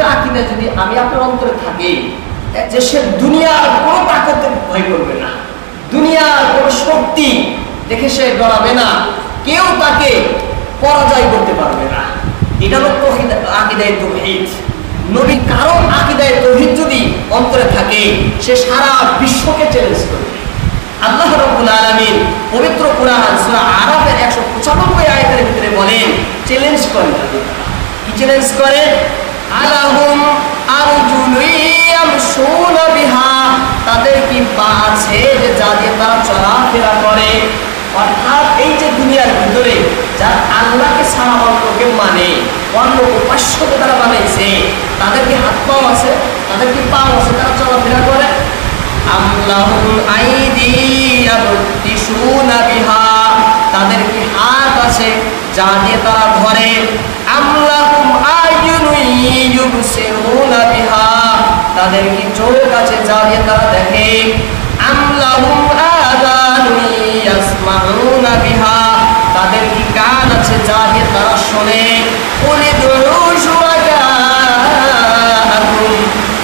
তাওহীদের আকীদা যদি আমি আপনার অন্তরে থাকে যে সে দুনিয়ার কোনো তাকতে ভয় করবে না, দুনিয়ার কোনো শক্তি দেখে সে ডরাবে না, কেউ তাকে পরাজয় করতে পারবে না, এটা হলো তাওহীদ, আকীদায়ে তাওহীদ। নবী কারো আকীদায়ে তাওহীদ যদি অন্তরে থাকে সে সারা বিশ্বকে চ্যালেঞ্জ করবে। আল্লাহ রাব্বুল আলামিন পবিত্র কুরআন সূরা আরাফের 195 আয়াতের ভিতরে বলেন, চ্যালেঞ্জ করেন। কি চ্যালেঞ্জ করে? আলাহুম আরজুলুন ইয়ামশুনা বিহা, তাদের কি পা আছে যে যা দিয়ে তারা চলাফেরা করে? অর্থাৎ এই যে দুনিয়ার ভিতরে যারা আল্লাহকে ছাড়া অন্যকে মানে, অন্য উপাস্যকে তারা বানাইছে, তাদের কি হাত পাও আছে? তাদের কি পা আছে? তারা চলাফেরা করে? আমলাহুম আইদি ইয়াবতিশুনা বিহা, তাদের কি হাত আছে যা দিয়ে তারা ধরে? আমলাহুম আয়ুনুন ইউবসিরুনা বিহা, তাদের কি চোখ আছে যা দিয়ে তারা দেখে? আমলাহুম আযানুন ইয়াসমাউনা বিহা, তাদের কি কান আছে যা দিয়ে তারা শোনে? উলিদু শুরাকাআকুম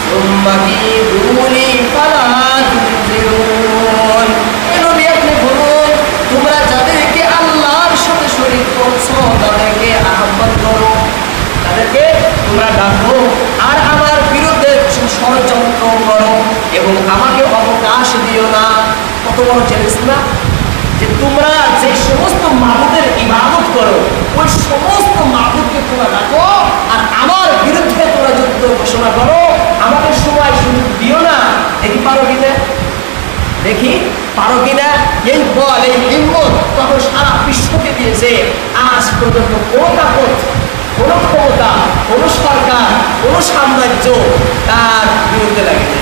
সুম্মা কিদুনি ফালা তুযিরুন। এ নবী আপনি বলুন, তোমরা যাদেরকে আল্লাহর সাথে শরীক করছো তাদেরকে আহ্বান করো, তাদেরকে তোমরা ডাকো, আর আমার বিরুদ্ধে ষড়যন্ত্র করো এবং আমাকে অবকাশ দিও না। কত বড় চ্যালেঞ্জ না? যে তোমরা যে সমস্ত মাবুদের ইবাদত করো ওই সমস্ত মাবুদকে তোমরা ডাকো, আর আমার বিরুদ্ধে তোমরা যুদ্ধ ঘোষণা করো, আমাকে সময় সুযোগ দিও না। দেখি পারো কিনা, দেখি পারো কিনা। এই বল, এই হিম্মত তখন সারা বিশ্বকে দিয়েছে। আজ পর্যন্ত কোনো তাকত, কোনো ক্ষমতা, কোনো সরকার, কোনো সাম্রাজ্য তার বিরুদ্ধে লাগেনি।